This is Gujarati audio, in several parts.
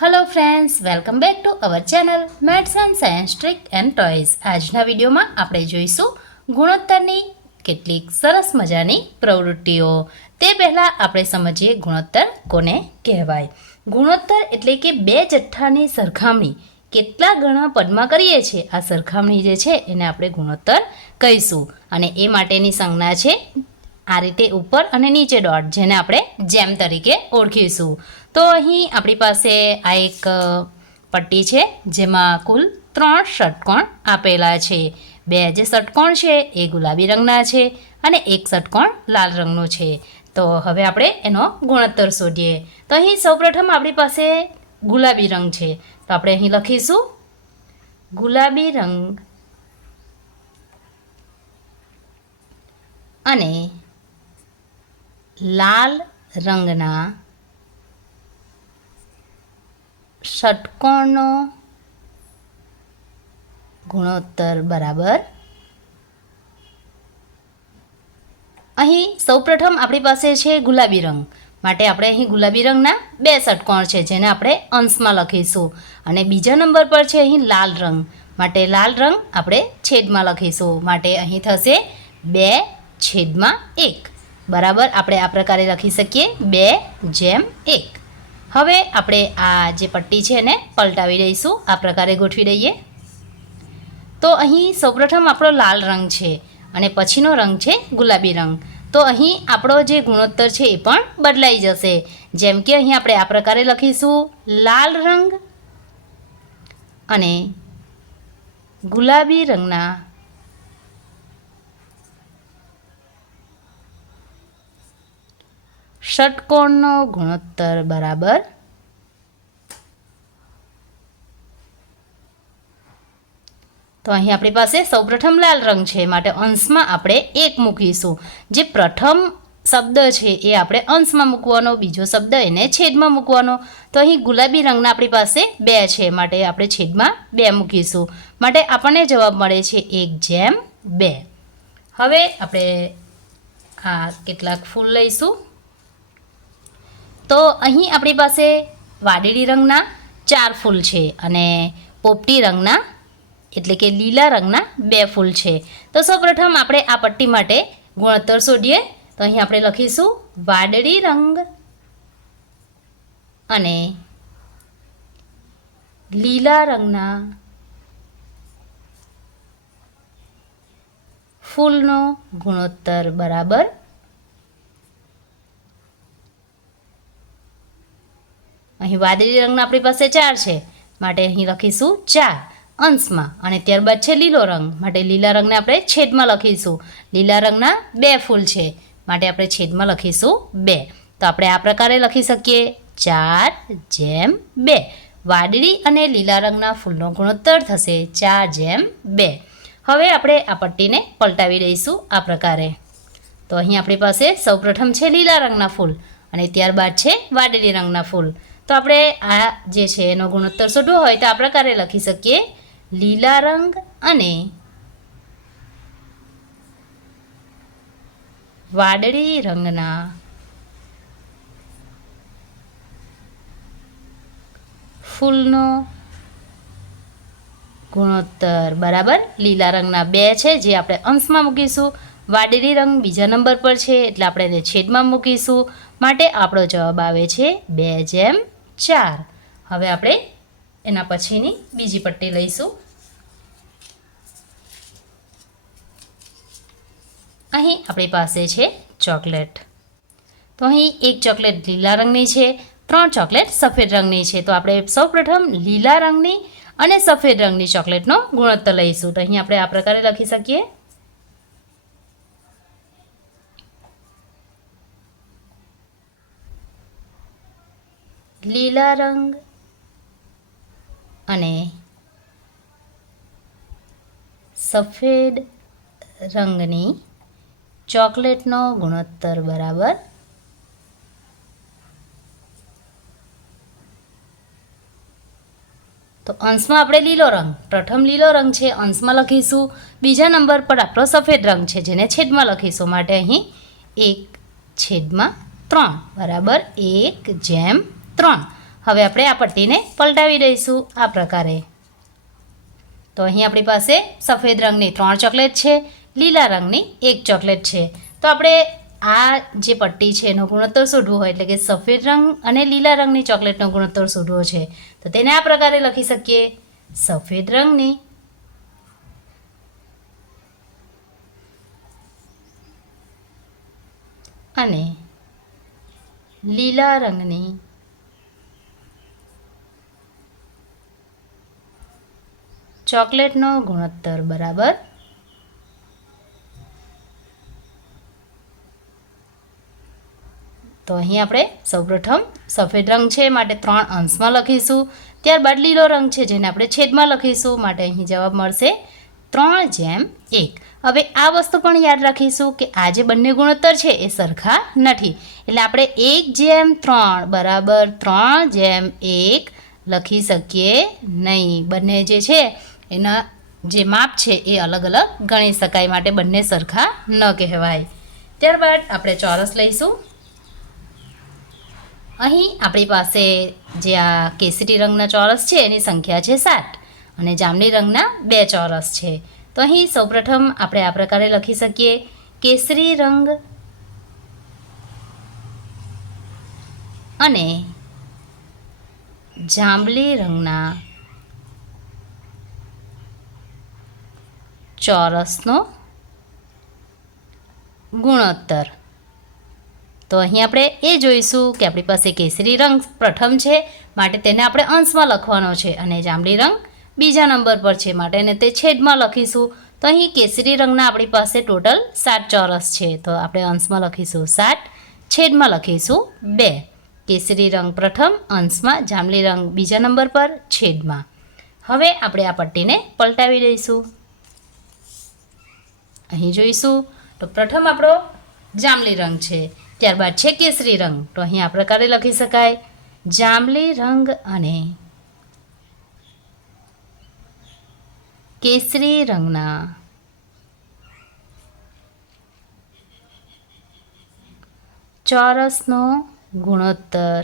Hello friends, welcome back to our channel maths and science trick and toys. આજના વિડીયોમાં આપણે જોઈશું ગુણોત્તરની કેટલીક સરસ મજાની પ્રવૃત્તિઓ. તે પહેલાં આપણે સમજીએ ગુણોત્તર કોને કહેવાય. ગુણોત્તર એટલે કે બે જથ્થાની સરખામણી કેટલા ગણા પદમાં કરીએ છીએ આ સરખામણી જે છે એને આપણે ગુણોત્તર કહીશું. અને એ માટેની સંજ્ઞા છે આ રીતે ઉપર અને નીચે ડોટ, જેને આપણે જેમ તરીકે ઓળખીશું. તો અહીં આપણી પાસે આ એક પટ્ટી છે જેમાં કુલ 3 ષટકોણ આપેલા છે. 2 જે ષટકોણ છે એ ગુલાબી રંગના છે અને એક ષટકોણ લાલ રંગનું છે. તો હવે આપણે એનો ગુણોત્તર શોધીએ. તો અહીં સૌપ્રથમ આપણી પાસે ગુલાબી રંગ છે, તો આપણે અહીં લખીશું ગુલાબી રંગ અને લાલ રંગના ષટકોણનો ગુણોત્તર બરાબર. અહીં સૌપ્રથમ આપણી પાસે છે ગુલાબી રંગ, માટે આપણે અહીં ગુલાબી રંગના 2 ષટકોણ છે જેને આપણે અંશમાં લખીશું. અને બીજા નંબર પર છે અહીં લાલ રંગ, માટે લાલ રંગ આપણે છેદમાં લખીશું. માટે અહીં થશે 2/1 બરાબર. આપણે આ પ્રકારે લખી શકીએ 2/1. હવે આપણે આ જે પટ્ટી છે એને પલટાવી દઈશું, આ પ્રકારે ગોઠવી દઈએ. તો અહીં સૌપ્રથમ આપણો લાલ રંગ છે અને પછીનો રંગ છે ગુલાબી રંગ. તો અહીં આપણો જે ગુણોત્તર છે એ પણ બદલાઈ જશે. જેમ કે અહીં આપણે આ પ્રકારે લખીશું લાલ રંગ અને ગુલાબી રંગના ષટકોણનો ગુણોત્તર બરાબર. તો અહીં આપણી પાસે સૌપ્રથમ લાલ રંગ છે, માટે અંશમાં આપણે 1 મૂકીશું. જે પ્રથમ શબ્દ છે એ આપણે અંશમાં મૂકવાનો, બીજો શબ્દ એને છેદમાં મૂકવાનો. તો અહીં ગુલાબી રંગના આપણી પાસે 2 છે, માટે આપણે છેદમાં 2 મૂકીશું. માટે આપણને જવાબ મળે છે 1/2. હવે આપણે આ કેટલાક ફૂલ લઈશું. તો અહીં આપણી પાસે વાદળી રંગના 4 ફૂલ છે અને પોપટી રંગના એટલે કે લીલા રંગના 2 ફૂલ છે. તો સૌપ્રથમ આપણે આ પટ્ટી માટે ગુણોત્તર શોધીએ. તો અહીં આપણે લખીશું વાદળી રંગ અને લીલા રંગના ફૂલનો ગુણોત્તર બરાબર. અહીં વાદળી રંગના આપણી પાસે 4 છે, માટે અહીં લખીશું 4 અંશમાં. અને ત્યારબાદ છે લીલો રંગ, માટે લીલા રંગને આપણે છેદમાં લખીશું. લીલા રંગના 2 ફૂલ છે, માટે આપણે છેદમાં લખીશું 2. તો આપણે આ પ્રકારે લખી શકીએ 4/2. વાદળી અને લીલા રંગના ફૂલનો ગુણોત્તર થશે 4/2. હવે આપણે આ પટ્ટીને પલટાવી દઈશું આ પ્રકારે. તો અહીં આપણી પાસે સૌપ્રથમ છે લીલા રંગના ફૂલ અને ત્યારબાદ છે વાદળી રંગના ફૂલ. તો આપણે આ જે છે એનો ગુણોત્તર શોધવો હોય તો આ પ્રકારે લખી શકીએ લીલા રંગ અને વાદળી રંગના ફૂલનો ગુણોત્તર બરાબર. લીલા રંગના 2 છે જે આપણે અંશમાં મૂકીશું. વાદળી રંગ બીજા નંબર પર છે એટલે આપણે એને છેદમાં મૂકીશું. માટે આપણો જવાબ આવે છે 2/4. હવે આપણે એના પછીની બીજી પટ્ટી લઈશું. અહીં આપણી પાસે છે ચોકલેટ. તો અહીં એક ચોકલેટ લીલા રંગની છે, 3 ચોકલેટ સફેદ રંગની છે. તો આપણે સૌપ્રથમ લીલા રંગની અને સફેદ રંગની ચોકલેટનો ગુણોત્તર લઈશું. તો અહીં આપણે આ પ્રકારે લખી શકીએ લીલા રંગ અને સફેદ રંગની ચોકલેટનો ગુણોત્તર બરાબર. તો અંશમાં આપણે લીલો રંગ, પ્રથમ લીલો રંગ છે અંશમાં લખીશું. બીજા નંબર પર આપણો સફેદ રંગ છે જેને છેદમાં લખીશું. માટે અહીં 1/3 બરાબર 1/3. હવે આપણે આ પટ્ટીને પલટાવી દઈશું આ પ્રકારે. તો અહીં આપણી પાસે સફેદ રંગની 3 ચોકલેટ છે, લીલા રંગની 1 ચોકલેટ છે. તો આપણે આ જે પટ્ટી છે એનો ગુણોત્તર શોધવો હોય એટલે કે સફેદ રંગ અને લીલા રંગની ચોકલેટનો ગુણોત્તર શોધવો છે. તો તેને આ પ્રકારે લખી શકીએ: સફેદ રંગની અને લીલા રંગની ચોકલેટનો ગુણોત્તર બરાબર. તો અહીં આપણે સૌપ્રથમ સફેદ રંગ છે માટે 3 અંશમાં લખીશું, ત્યારબાદ લીલો રંગ છે જેને આપણે છેદમાં લખીશું, માટે અહીં જવાબ મળશે 3:1. હવે આ વસ્તુ પણ યાદ રાખીશું કે આ જે બંને ગુણોત્તર છે એ સરખા નથી, એટલે આપણે 1:3 બરાબર 3:1 લખી શકીએ નહીં. બંને જે છે એના જે માપ છે એ અલગ અલગ ગણી શકાય, માટે બંને સરખા ન કહેવાય. ત્યારબાદ આપણે ચોરસ લઈશું. અહીં આપણી પાસે જે આ કેસરી રંગના ચોરસ છે એની સંખ્યા છે 7 અને જાંબલી રંગના 2 ચોરસ છે. તો અહીં સૌપ્રથમ આપણે આ પ્રકારે લખી શકીએ: કેસરી રંગ અને જાંબલી રંગના ચોરસનો ગુણોત્તર. તો અહીં આપણે એ જોઈશું કે આપણી પાસે કેસરી રંગ પ્રથમ છે માટે તેને આપણે અંશમાં લખવાનો છે અને જાંબલી રંગ બીજા નંબર પર છે માટે એને તે છેદમાં લખીશું. તો અહીં કેસરી રંગના આપણી પાસે ટોટલ 7 ચોરસ છે, તો આપણે અંશમાં લખીશું 7, છેદમાં લખીશું 2. કેસરી રંગ પ્રથમ, અંશમાં, જાંબલી રંગ બીજા નંબર પર, છેદમાં. હવે આપણે આ પટ્ટીને પલટાવી દઈશું. અહીં જોઈશું તો પ્રથમ આપણો જાંબલી રંગ છે, ત્યારબાદ છે કેસરી રંગ. તો અહીં આ પ્રકારે લખી શકાય: જાંબલી રંગ અને કેસરી રંગના ચોરસનો ગુણોત્તર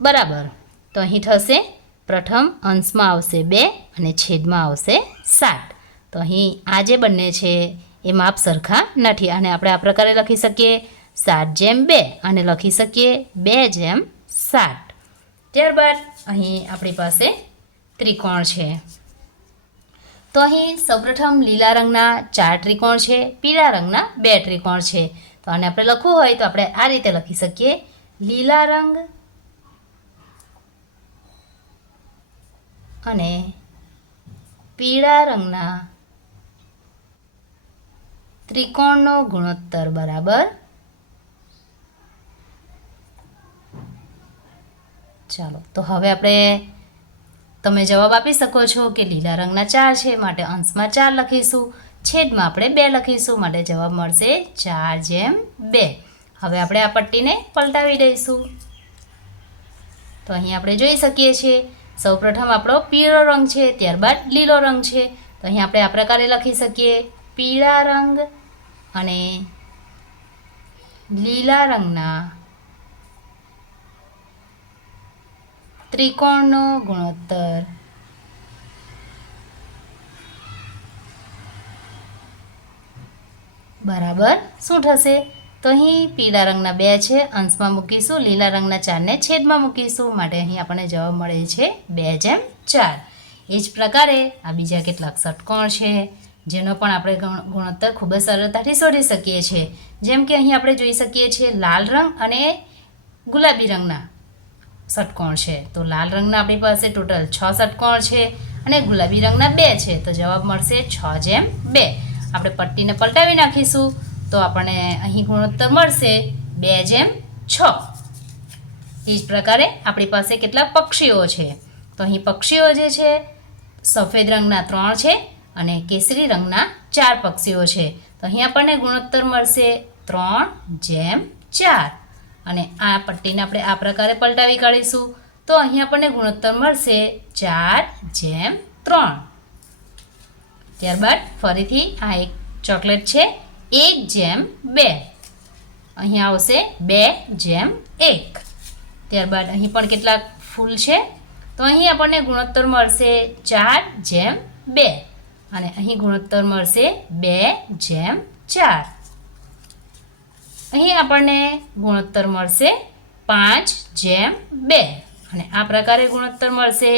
બરાબર. તો અહીં થશે પ્રથમ અંશમાં આવશે 2 અને છેદમાં આવશે 7. તો અહીં આ જે બંને છે એ માપ સરખા નથી અને આપણે આ પ્રકારે લખી શકીએ 7:2 અને લખી શકીએ 2:7. ત્યારબાદ અહીં આપણી પાસે ત્રિકોણ છે. તો અહીં સૌપ્રથમ લીલા રંગના 4 ત્રિકોણ છે, પીળા રંગના 2 ત્રિકોણ છે. તો આને આપણે લખવું હોય તો આપણે આ રીતે લખી શકીએ: લીલા રંગ અને પીળા રંગના ત્રિકોણનો ગુણોત્તર બરાબર. ચાલો, તો હવે આપણે તમે જવાબ આપી શકો છો કે લીલા રંગના 4 છે માટે અંશમાં 4 લખીશું, છેદમાં આપણે 2 લખીશું, માટે જવાબ મળશે 4:2. હવે આપણે આ પટ્ટીને પલટાવી દઈશું. તો અહીં આપણે જોઈ શકીએ છીએ સૌપ્રથમ આપણો પીળો રંગ છે, ત્યારબાદ લીલો રંગ છે. તો અહીં આપણે આ પ્રકારે લખી શકીએ: પીળા રંગ અને લીલા રંગના ત્રિકોણનો ગુણોત્તર બરાબર શું થશે? તો અહીં પીળા રંગના 2 છે, અંશમાં મૂકીશું, લીલા રંગના 4ને છેદમાં મૂકીશું, માટે અહીં આપણને જવાબ મળે છે 2:4. એ જ પ્રકારે આ બીજા કેટલાક ષટકોણ છે જેનો પણ આપણે ગુણોત્તર ખૂબ જ સરળતાથી શોધી શકીએ છીએ. જેમ કે અહીં આપણે જોઈ શકીએ છીએ લાલ રંગ અને ગુલાબી રંગના ષટકોણ છે. તો લાલ રંગના આપણી પાસે ટોટલ 6 ષટકોણ છે અને ગુલાબી રંગના 2 છે, તો જવાબ મળશે 6:2. આપણે પટ્ટીને પલટાવી નાખીશું તો આપણને અહીં ગુણોત્તર મળશે 2:6. એ જ પ્રકારે આપણી પાસે કેટલાક પક્ષીઓ છે. તો અહીં પક્ષીઓ જે છે સફેદ રંગના 3 છે અને કેસરી રંગના 4 પક્ષીઓ છે. તો અહીં આપણને ગુણોત્તર મળશે 3:4 અને આ પટ્ટીને આપણે આ પ્રકારે પલટાવી કાઢીશું તો અહીં આપણને ગુણોત્તર મળશે 4:3. ત્યારબાદ ફરીથી આ એક ચોકલેટ છે 1:2 અહીં આવશે 2:1. ત્યારબાદ અહીં પણ કેટલાક ફૂલ છે તો અહીં આપણને ગુણોત્તર મળશે 4:2 અને અહીં ગુણોત્તર મળશે 2:4. અહીં આપણને ગુણોત્તર મળશે 5:2 અને આ પ્રકારે ગુણોત્તર મળશે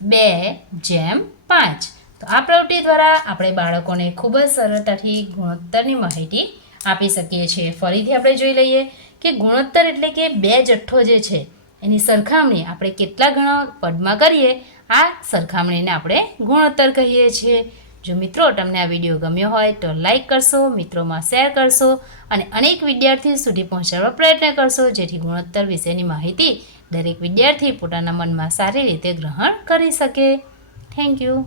2:5. તો આ પ્રવૃત્તિ દ્વારા આપણે બાળકોને ખૂબ જ સરળતાથી ગુણોત્તરની માહિતી આપી શકીએ છીએ. ફરીથી આપણે જોઈ લઈએ કે ગુણોત્તર એટલે કે બે જથ્થો જે છે એની સરખામણી આપણે કેટલા ગણા પદમાં કરીએ આ સરખામણીને આપણે ગુણોત્તર કહીએ છીએ. જો મિત્રો તમને આ વિડીયો ગમ્યો હોય તો લાઈક કરશો, મિત્રોમાં શેર કરશો અને અનેક વિદ્યાર્થીઓ સુધી પહોંચાડવા પ્રયત્ન કરશો જેથી ગુણોત્તર વિશેની માહિતી દરેક વિદ્યાર્થી પોતાના મનમાં સારી રીતે ગ્રહણ કરી શકે. Thank you.